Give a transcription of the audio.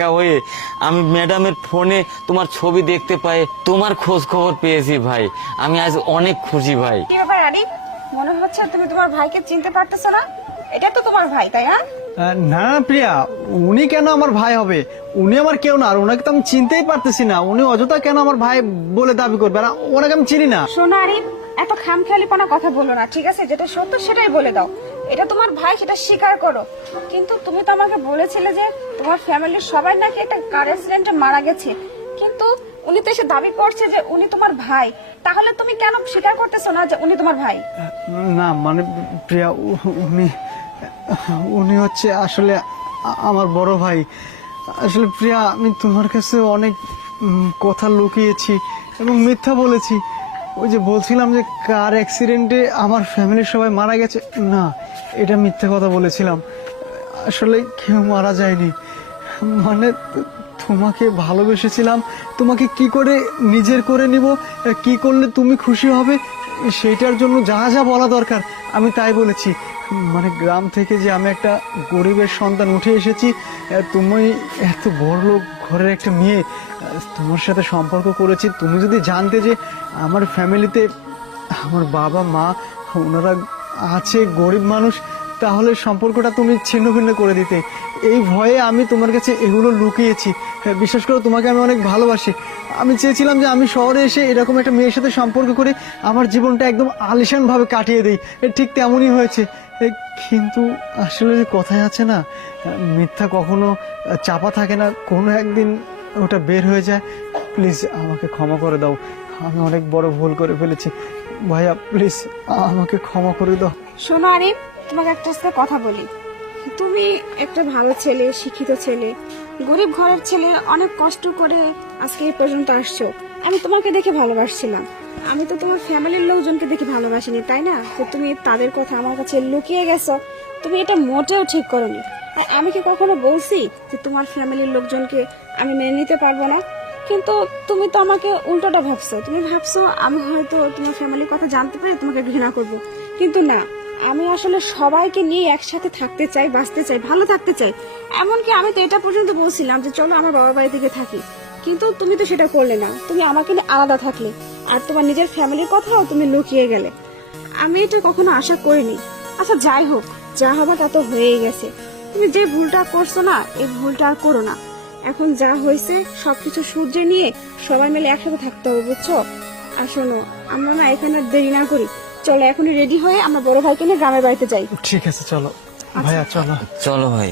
হয়ে আমি ম্যাডামের ফোনে তোমার ছবি দেখতে পাই, তোমার খোঁজ খবর পেয়েছি ভাই। আমি আজ অনেক খুশি ভাই। কি ব্যাপার আরিফ, মনে হচ্ছে তুমি তোমার ভাইকে চিনতে পারতেছো না? এটা তো তোমার ভাই, তাই না? না প্রিয়া, উনি কেন আমার ভাই হবে? উনি আমার কেউ না, আর ওনাকে তো আমি চিনতেই পারতেছি না। উনি অযথা কেন আমার ভাই বলে দাবি করবে? আর ওনাকে আমি চিনি না। শোনো আরিফ, এত খামখেয়ালিপনা কথা বলো না, ঠিক আছে? যেটা সত্য সেটাই বলে দাও। এটা তোমার ভাই, সেটা স্বীকার করো। কিন্তু তুমি তো আমাকে বলেছিলে যে তোমার ফ্যামিলির সবাই নাকি একটা কার অ্যাক্সিডেন্টে মারা গেছে, কিন্তু উনি তো এসে দাবি করছে যে উনি তোমার ভাই। তাহলে তুমি কেন স্বীকার করতেছো না যে উনি তোমার ভাই? না মানে প্রিয়া, উনি উনি হচ্ছে আসলে আমার বড় ভাই। আসলে প্রিয়া, আমি তোমার কাছে অনেক কথা লুকিয়েছি এবং মিথ্যা বলেছি। ওই যে বলছিলাম যে কার অ্যাক্সিডেন্টে আমার ফ্যামিলির সবাই মারা গেছে, না, এটা মিথ্যা কথা বলেছিলাম। আসলে কেউ মারা যায়নি। মানে তোমাকে ভালোবেসেছিলাম, তোমাকে কি করে নিজের করে নিব, কি করলে তুমি খুশি হবে, সেইটার জন্য যা যা বলা দরকার আমি তাই বলেছি। মানে গ্রাম থেকে যে আমি একটা গরিবের সন্তান উঠে এসেছি, তুমি এত বড় লোক ঘরের একটা মেয়ে, তোমার সাথে সম্পর্ক করেছি। তুমি যদি জানতে যে আমার ফ্যামিলিতে আমার বাবা মা ওনারা আছে, গরিব মানুষ, তাহলে সম্পর্কটা তুমি ছিন্ন ভিন্ন করে দিতে। এই ভয়ে আমি তোমার কাছে এগুলো লুকিয়েছি। বিশেষ করে তোমাকে আমি অনেক ভালোবাসি। আমি চেয়েছিলাম যে আমি শহরে এসে এরকম একটা মেয়ের সাথে সম্পর্ক করে আমার জীবনটা একদম আলিশান ভাবে কাটিয়ে দিই। ঠিক তেমনই হয়েছে। কিন্তু আসলে যে কথায় আছে না, মিথ্যা কখনো চাপা থাকে না, কোনো একদিন ওটা বের হয়ে যায়। প্লিজ আমাকে ক্ষমা করে দাও, আমি অনেক বড় ভুল করে ফেলেছি। ভাইয়া প্লিজ আমাকে ক্ষমা করে দাও। শোনো আরিফ, তোমাকে একটা কথা বলি। তুমি একটা ভালো ছেলে, শিক্ষিত ছেলে, গরিব ঘরের ছেলে, অনেক কষ্ট করে আজকে এই পর্যন্ত আসছো। আমি তোমাকে দেখে ভালোবাসছিলাম, আমি তো তোমার ফ্যামিলির লোকজনকে দেখে ভালোবাসিনি, তাই না? তো তুমি তাদের কথা আমার কাছে লুকিয়ে গেছো, তুমি এটা মোটেও ঠিক করোনি। আর আমি কি কখনো বলছি যে তোমার ফ্যামিলির লোকজনকে আমি মেনে নিতে পারবো না? কিন্তু তুমি তো আমাকে উল্টোটা ভাবছো। তুমি ভাবছো আমি হয়তো তোমার ফ্যামিলির কথা জানতে পেরে তোমাকে ঘৃণা করব, কিন্তু না, আমি আসলে সবাইকে নিয়ে একসাথে থাকতে চাই, বাঁচতে চাই, ভালো থাকতে চাই। এমনকি আমি তো এটা পর্যন্ত বলছিলাম যে চলো আমার বাবার বাড়ি থেকে থাকি, কিন্তু তুমি তো সেটা করলে না। তুমি আমাকে নিয়ে আলাদা থাকলে, আর তোমার নিজের ফ্যামিলির কথাও তুমি লুকিয়ে গেলে। আমি এটা কখনো আশা করিনি। আচ্ছা যাই হোক, যা হবার তা তো হয়েই গেছে। তুমি যে ভুলটা করছো না, এই ভুলটা আর করো না। এখন যা হয়েছে সবকিছু সূর্যে নিয়ে সবাই মিলে একসাথে থাকতে হবে, বুঝছো? আর শোনো, আমরা না এখানে দেরি না করি, চলো এখনই রেডি হয়ে আমরা বড় ভাইকে নিয়ে গ্রামের বাড়িতে যাই। ঠিক আছে চলো ভাইয়া, চলো। চলো ভাই।